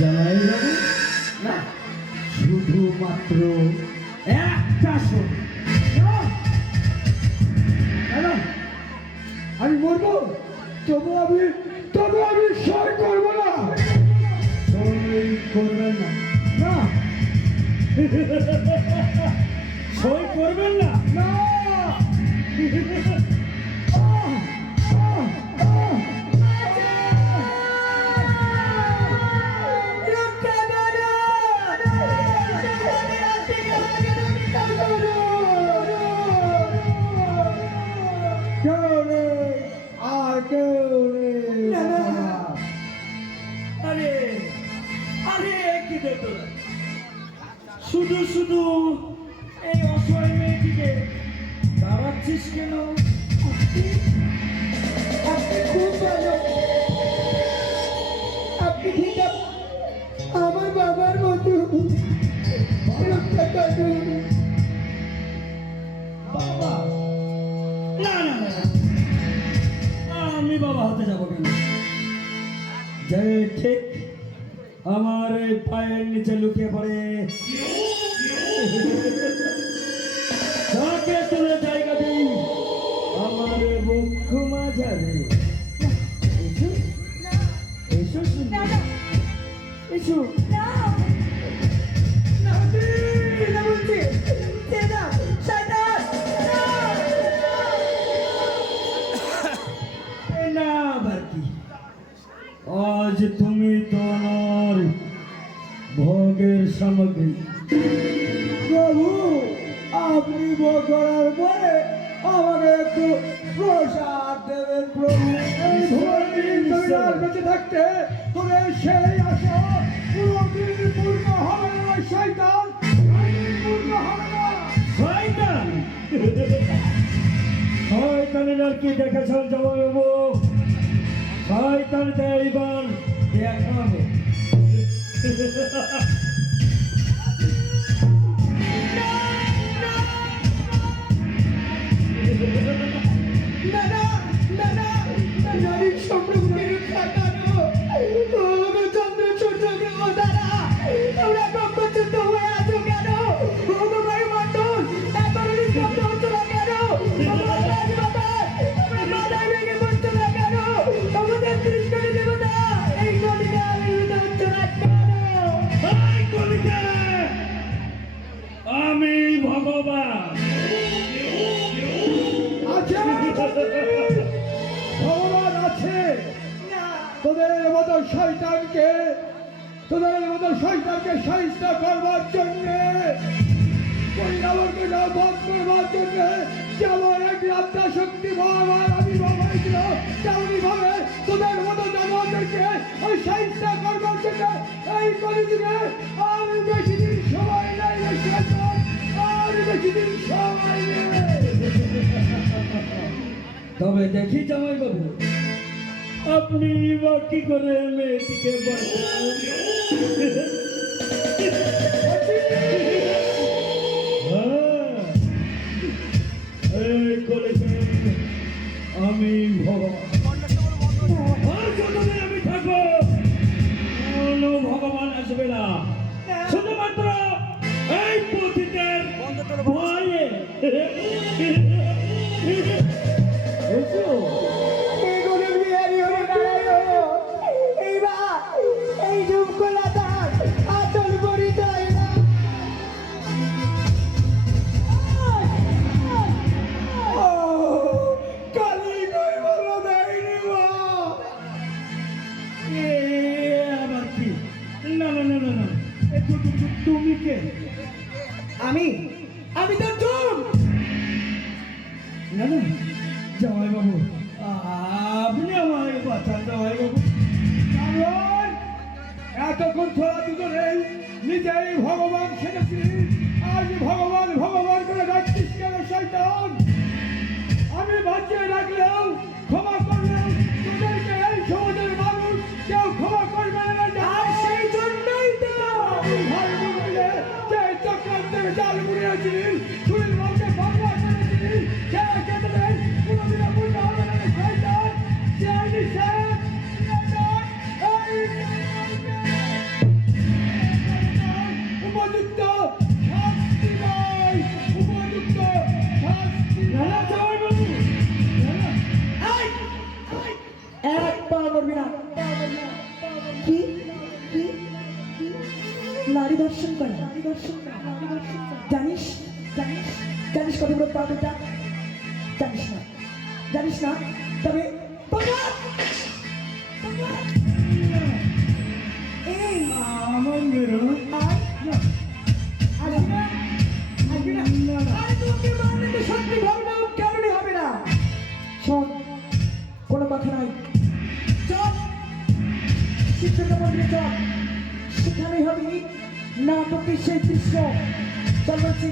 জামাইবাবু না, শুধুমাত্র একটা শোন। আমি বলবো তবু আমি সই করবো না। সই করবেন না? না। সই করবেন না? না। শুধু শুধু এই অসহায় মেয়েটিকে দাঁড়াচ্ছিস কেন? আপনি খুব ভালো, আপনি ঠিক আমার বাবার মতো। বাবা? না না না, আমি বাবা হতে যাবো কেন? যে ঠিক আমার এই পায়ের নিচে লুকিয়ে পড়ে তাকে তুলে জায়গা দিই আমার মুখ্য মাঝারে। এসো এসো না আবার কি? আজ তুমি তো আমার ভোগের সামগ্রী। প্রভু, আপনি ভোগ করার পরে আমাকে একটু প্রসাদ দেবেন প্রভু। এই বেঁচে থাকতে তোদের সেই আশা পুরোদিন পূর্ণ হবে না। শয়তান পূর্ণ হবে না। শয়তান? শয়তানের আর কি দেখেছেন জামাইবাবু? শয়তানটা এইবার দেখাবো। আমি ভগবান। ভগবান আছে তোদের মতো শয়তানকে সাহিত্য করবার জন্য, পরিণামকে বধ করবার জন্য। যেমন এক আত্মা শক্তি ভগবান আমি ভগবান ছিল, তেমনি ভাবে তোদের মতো জানোয়ারদেরকে ওই সাহিত্য করবার জন্য এই কলিযুগে আর বেশি দিন সময় নেই। আর বেশি দিন সময় নেই। তবে দেখি জামাইবাবু, আপনি বা কি করে মেয়েটিকে আমি ভগবান। যতদিন আমি থাকবো কোনো ভগবান আসবে না, শুধুমাত্র এই পতিতের ভয়ে। এই ডুবকোলা তার আচল পরিচয় না। আবার কি? না না না না না, তুমি কে? আমি তো ডুব। না না জামাইবাবু, আপনি আমার বাঁচান জামাইবাবু। কারণ এতক্ষণ তোরা দুজনেই নিজেই ভগবান সেজেছিলি, আজ ভগবান ভগবান করে ডাকছিস কেন শয়তান? আমি বাঁচিয়ে রাখলেও ক্ষমা করলেও তোদেরকে এই সমাজের মানুষ কেউ ক্ষমা করবে না। আর সেই জন্যই তো ভাই মিলে যে চক্রান্তের জাল বুড়িয়েছিলি, শরীর মনকে বাংলা করেছিলি, সে ক্ষেত্রে কোনোদিনও পূর্ণ হবে না শয়তান। সেই নিষেধ দর্শন করা জানিস জানিস জানিস কত বড় পাপ এটা জানিস না তবে ভগবান, ভগবান, এই আমার মেরো আয় আসবি না আসবি না আর তোকে মারলে তো সত্যি হবে না কারণে হবে না শোন কোনো কথা নাই চল শিক্ষক মন্দিরে চল সেখানেই হবে নাটকের সেই দৃশ্য চল বলছি